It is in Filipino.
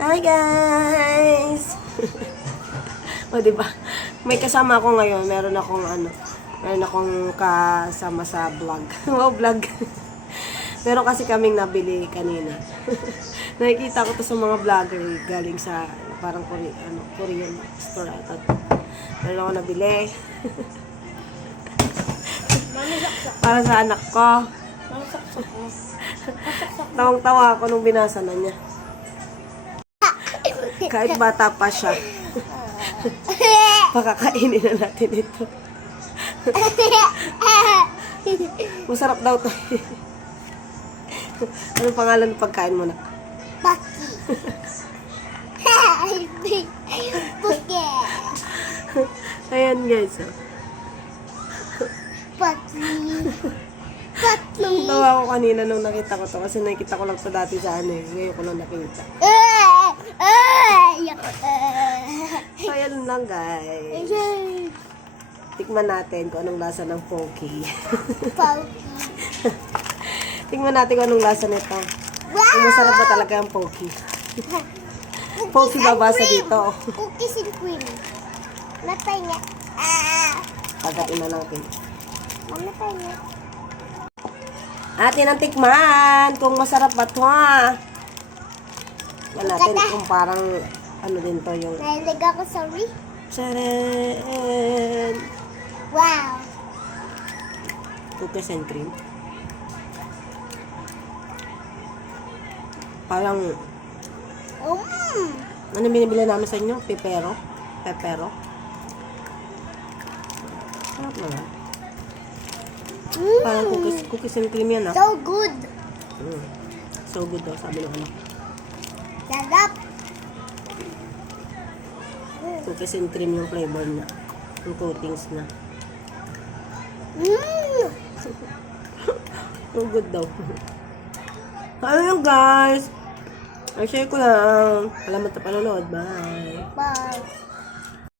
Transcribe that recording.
Hi guys! O diba? May kasama ako ngayon. Meron akong kasama sa vlog. Wow, vlog. Meron kasi kaming nabili kanina. Nakikita ko to sa mga vlogger galing sa parang Korean store ata. Meron ako nabili. Para sa anak ko. Tawang-tawa ako nung binasa na niya. Kahit bata pa siya. Pakakainin na natin ito. Masarap daw to. Anong pangalan ng pagkain mo na? Paki. Puke. Ayan guys. Oh. Paki. Tawa ko kanina nung nakita ko to. Kasi nakita ko lang to dati sa ngayon ko lang nakita. So ayan lang guys. Tikman natin kung anong lasa ng Pocky. Tingnan natin kung anong lasa nito. Kung masarap ba talaga ang Pocky. Pocky babasa dito. Cookies and cream. Natay niya. Pagkatin na natin. Natay niya. Atin ang tikman kung masarap ba ito ha. Tingnan natin kung parang ano din to yung... Nailig ako, sorry. Tcharan! Wow. Cookies and cream. Parang... Ano binibili namin sa inyo? Pepero? Pepero? Sarap naman. Parang cookies and cream yan ah. So good. So good daw, sabi ng anak. Sarap. Cookies and cream yung flavor niya. Yung coatings na. So good daw. Ayun guys. I-share ko lang. Salamat sa panonood. Bye. Bye.